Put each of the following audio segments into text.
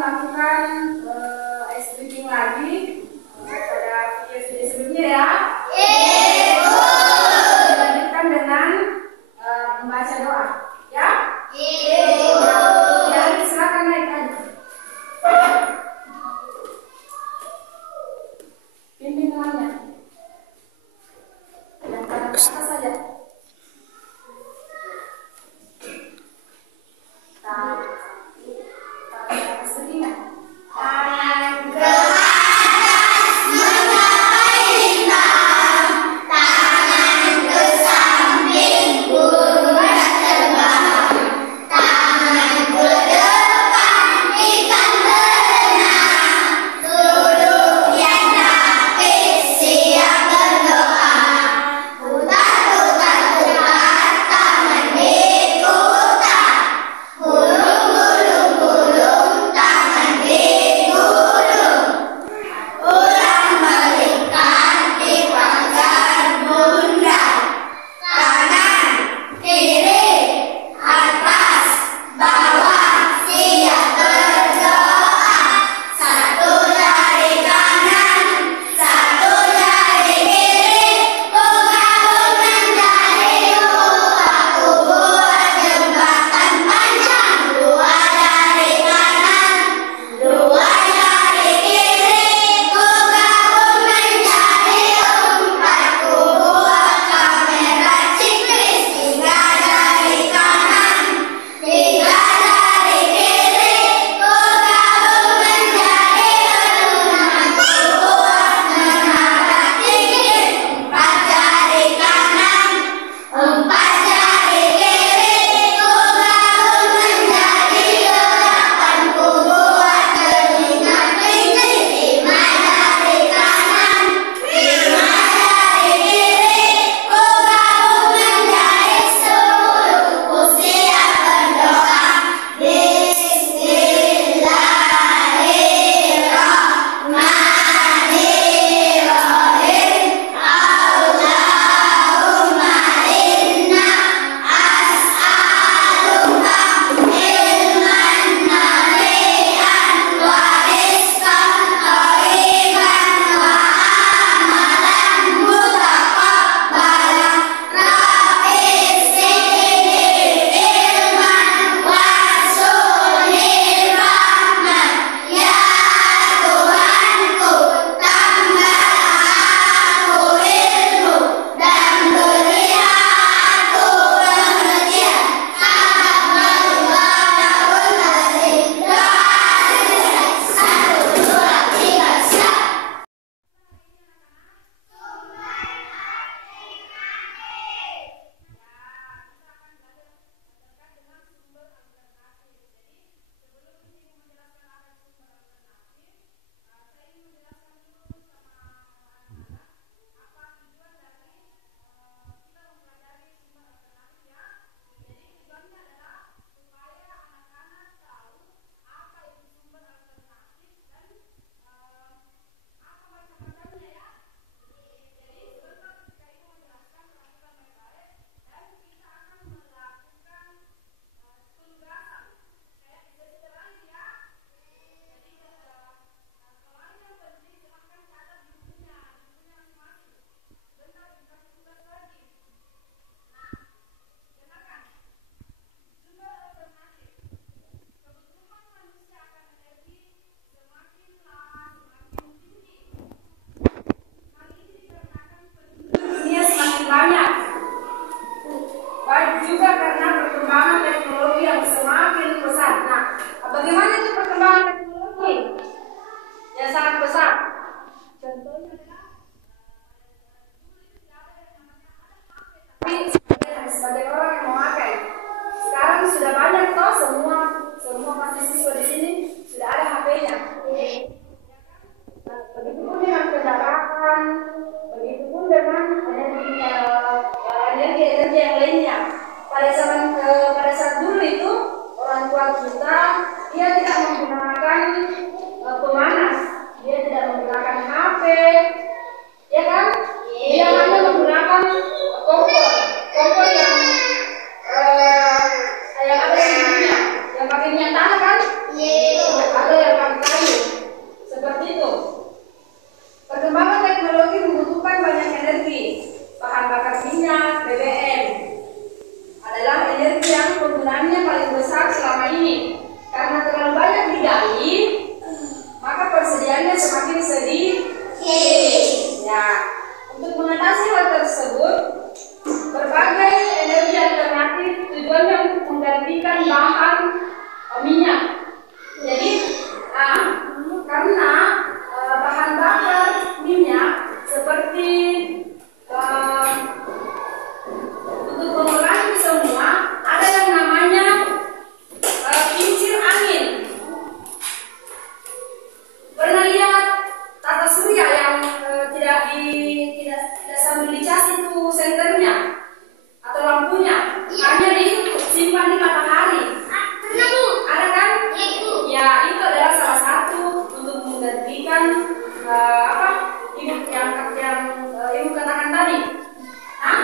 melakukan ice breathing lagi pada video sebelumnya ya. Dilanjutkan dengan membaca doa, ya. Dan silakan naik lagi. Pimpin temannya. Dan tangan atas saja. Tangan atas sedikit. senternya atau lampunya hanya disimpan di matahari. Ada kan? Ya, itu adalah salah satu untuk menggantikan ibu katakan tadi. Nah,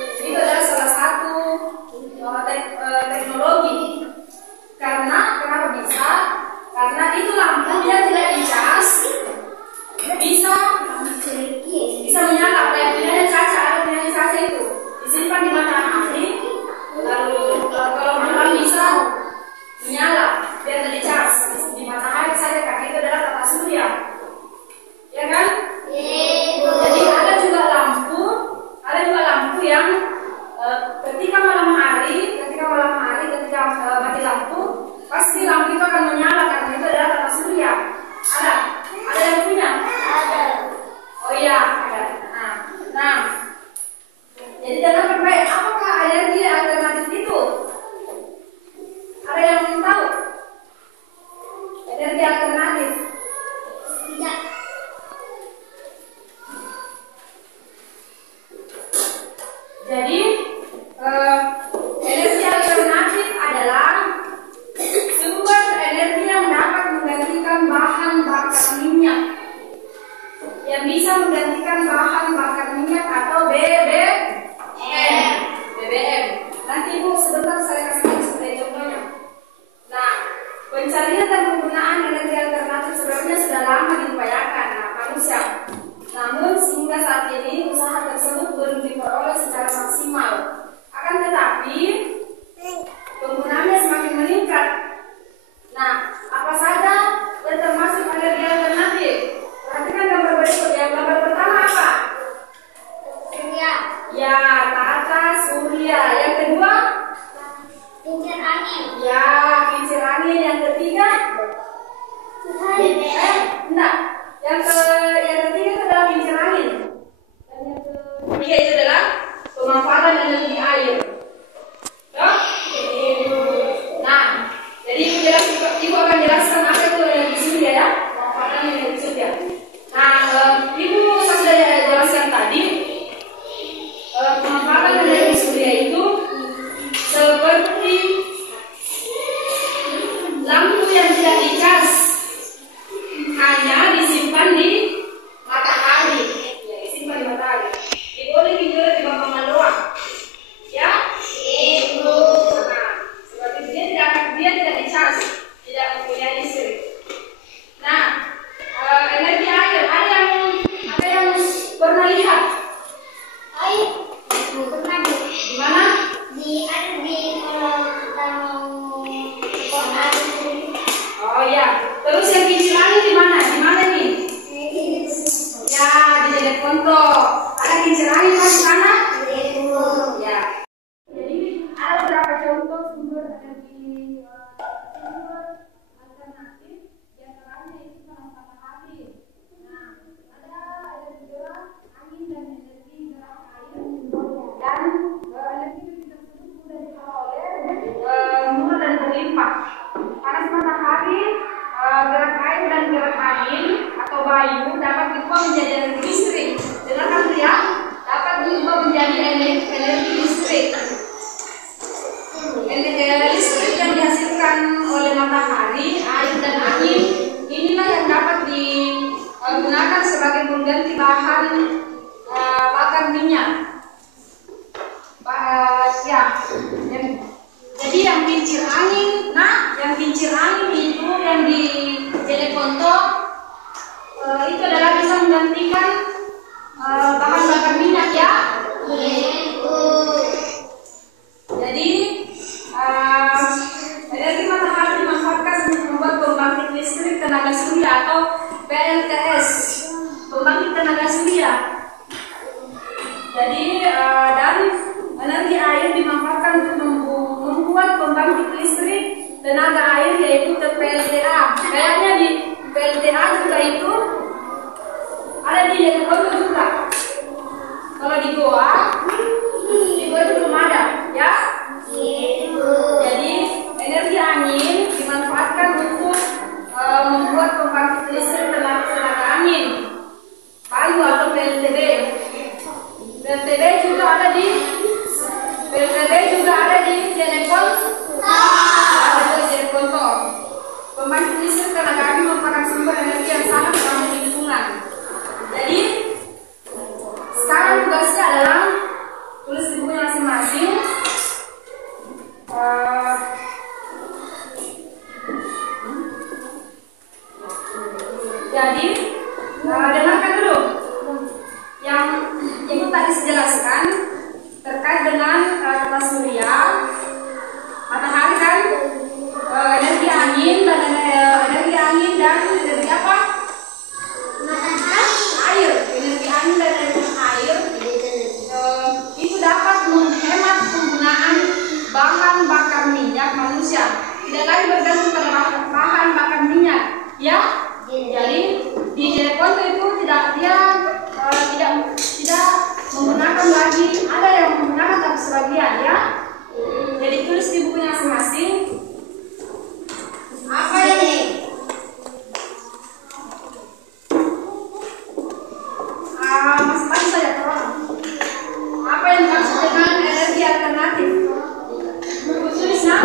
itu adalah salah satu teknologi. Karena kenapa bisa? Karena itu lampu dia tidak dicas, bisa menyala. Kayak punyanya Caca, ada punyanya Caca itu disimpan di matahari, lalu kalau malam bisa menyala, dia tidak dicas di matahari saja karena itu adalah tata surya, ya kan? Jadi ada juga lampu yang ketika malam hari ketika mati lampu, pasti lampu itu akan menyala karena itu adalah tata surya. Ada yang punya? Ada. Oh iya, ada. Nah, jadi dalam berbaik, apakah energi alternatif itu? Ada yang tahu? Energi alternatif? Tidak. Jadi energi alternatif adalah sumber energi yang dapat menggantikan bahan bakar minyak, yang bisa menggantikan bahan bakar minyak atau BBM. Nanti Ibu sebentar saya kasih sebagai contohnya. Nah, pencarian dan penggunaan energi alternatif sebenarnya sudah lama diupayakan manusia. Namun sehingga saat ini usaha tersebut belum diperoleh secara maksimal. Akan tetapi penggunaannya semakin meningkat. Nah, apa saja yang termasuk energi alternatif? Perhatikan gambar berikut ya. Gambar pertama apa? Surya. Ya, tata surya. Yang kedua? Kincir angin. Ya, kincir angin. Yang ketiga? Enggak. Yang ketiga itu adalah kincir angin. Dan yang ketiga itu adalah pemanfaatan energi air. Nah, jadi Ibu akan jelaskan apa itu energi surya ya, pemanfaatan energi surya. Nah, Ibu sudah jelaskan tadi, pemanfaatan energi surya itu seperti lampu yang tidak dicas, hanya disimpan di matahari. Ya, disimpan di matahari. Boleh dijual di bawah doang. Ya? Ibu. Nah, seperti dia tidak dicas, tidak mempunyai listrik. Nah, energi air, ada yang pernah lihat? Air. Pernah di mana? Di kalau kita mau Oh ya. Terus yang kincir angin di mana? Di mana nih? Ya, di Jeneponto. Ada kincir angin di sana? Ya. Jadi ada beberapa contoh sumber energi alternatif, di antaranya itu panas matahari. Nah, ada energi gerak angin dan energi gerak air, dan energi tersebut mudah diperoleh, murah dan berlimpah. Panas matahari, gerak air dan gerak angin atau bayu dapat diubah menjadi energi listrik. Dengarkan ya, dapat diubah menjadi energi listrik. Energi listrik yang dihasilkan oleh matahari, air dan angin inilah yang dapat digunakan sebagai pengganti bahan bakar minyak. Jadi yang kincir angin, yang kincir angin itu yang di Jeneponto itu adalah bisa menggantikan bahan bakar minyak ya. Jadi energi matahari dimanfaatkan untuk membuat pembangkit listrik tenaga surya atau PLTS, pembangkit tenaga surya. Jadi dan energi air dimanfaatkan untuk membuat pembangkit listrik tenaga air yaitu PLTA. Kayaknya di PLTA juga itu ada di Jeneponto juga. Kalau di Goa itu belum ada, ya. Jadi energi angin dimanfaatkan untuk membuat pembangkit listrik tenaga angin. listrik tenaga api merupakan sumber energi yang sangat ramah lingkungan. Jadi sekarang tugasnya adalah tulis di bukunya masing-masing. Jadi dengarkan dulu yang ibu tadi jelaskan terkait dengan tata surya, matahari kan, energi angin dan energi apa? Air. Energi angin dan energi air itu dapat menghemat penggunaan bahan bakar minyak manusia. Tidak lagi bergantung pada bahan bakar minyak, ya. Jadi di Jepang itu tidak menggunakan lagi, ada yang menggunakan tapi sebagian, ya. Jadi tulis di bukunya masing-masing. Apa ini? Masing-masing saja tolong. Apa yang dimaksud dengan energi alternatif? Tulisnya?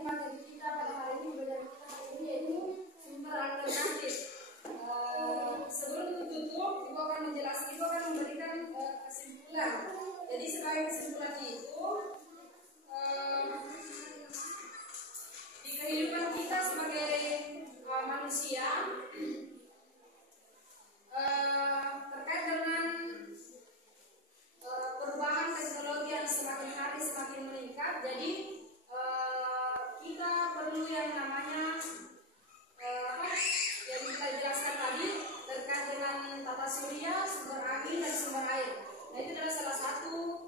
Materi kita pada hari ini yaitu sumber alternatif. Sebelum tutup, Ibu akan menjelaskan, Ibu akan memberikan kesimpulan. Jadi sebagai kesimpulan itu, di kehidupan kita sebagai manusia, terkait dengan perubahan teknologi yang semakin hari semakin meningkat, jadi kita perlu yang namanya yang kita jelaskan tadi terkait dengan tata surya, sumber angin dan sumber air. Nah, itu adalah salah satu